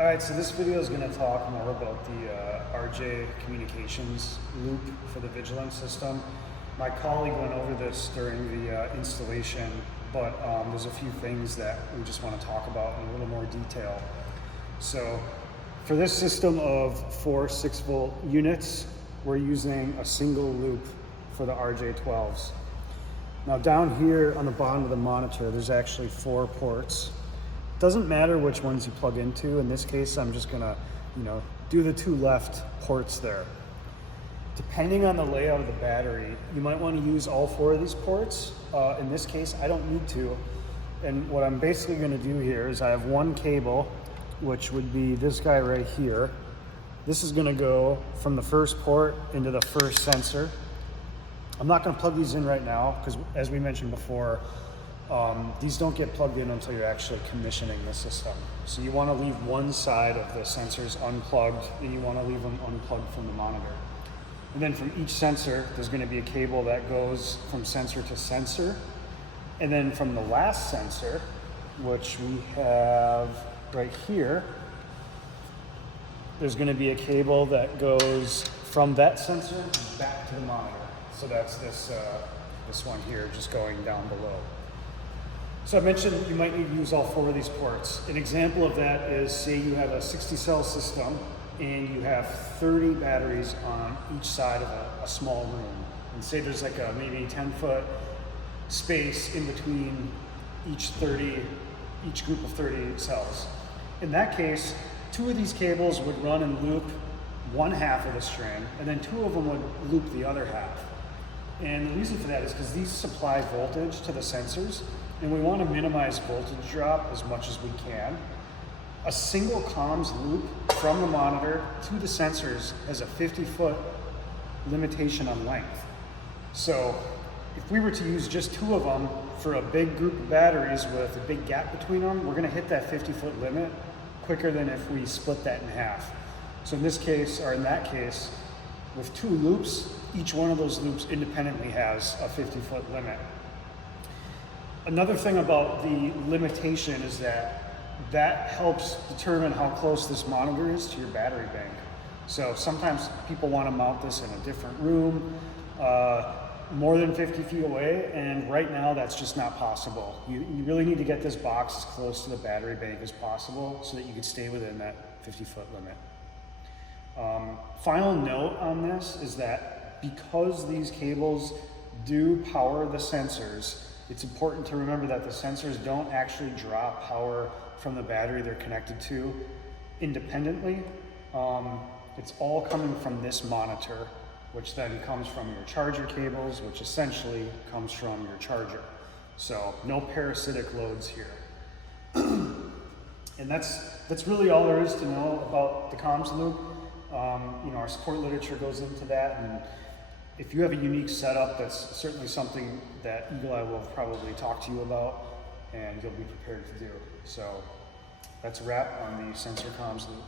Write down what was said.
All right, so this video is going to talk more about the RJ communications loop for the VIGILANT system. My colleague went over this during the installation, but there's a few things that we just want to talk about in a little more detail. So for this system of 4 6-volt units, we're using a single loop for the RJ12s. Now down here on the bottom of the monitor, there's actually 4 ports. Doesn't matter which ones you plug into. In this case, I'm just gonna, do the 2 left ports there. Depending on the layout of the battery, you might want to use all 4 of these ports. In this case, I don't need to. And what I'm basically gonna do here is I have 1 cable, which would be this guy right here. This is gonna go from the first port into the first sensor. I'm not gonna plug these in right now because, as we mentioned before, these don't get plugged in until you're actually commissioning the system. So you want to leave one side of the sensors unplugged, and you want to leave them unplugged from the monitor. And then from each sensor, there's going to be a cable that goes from sensor to sensor. And then from the last sensor, which we have right here, there's going to be a cable that goes from that sensor back to the monitor. So that's this one here, just going down below. So I mentioned you might need to use all 4 of these ports. An example of that is, say you have a 60 cell system and you have 30 batteries on each side of a small room. And say there's like a maybe 10-foot space in between each group of 30 cells. In that case, 2 of these cables would run and loop one half of the string, and then 2 of them would loop the other half. And the reason for that is because these supply voltage to the sensors, and we want to minimize voltage drop as much as we can. A single comms loop from the monitor to the sensors has a 50-foot limitation on length. So if we were to use just 2 of them for a big group of batteries with a big gap between them, we're going to hit that 50-foot limit quicker than if we split that in half. So in this case, or in that case, with 2 loops, each one of those loops independently has a 50-foot limit. Another thing about the limitation is that helps determine how close this monitor is to your battery bank. So sometimes people want to mount this in a different room, more than 50 feet away, and right now that's just not possible. You really need to get this box as close to the battery bank as possible so that you can stay within that 50-foot limit. Final note on this is that because these cables do power the sensors, it's important to remember that the sensors don't actually draw power from the battery they're connected to independently. It's all coming from this monitor, which then comes from your charger cables, which essentially comes from your charger. So no parasitic loads here. And that's really all there is to know about the comms loop. Our support literature goes into that, and if you have a unique setup, that's certainly something that Eagle Eye will probably talk to you about, and you'll be prepared to do. So that's a wrap on the sensor comms loop.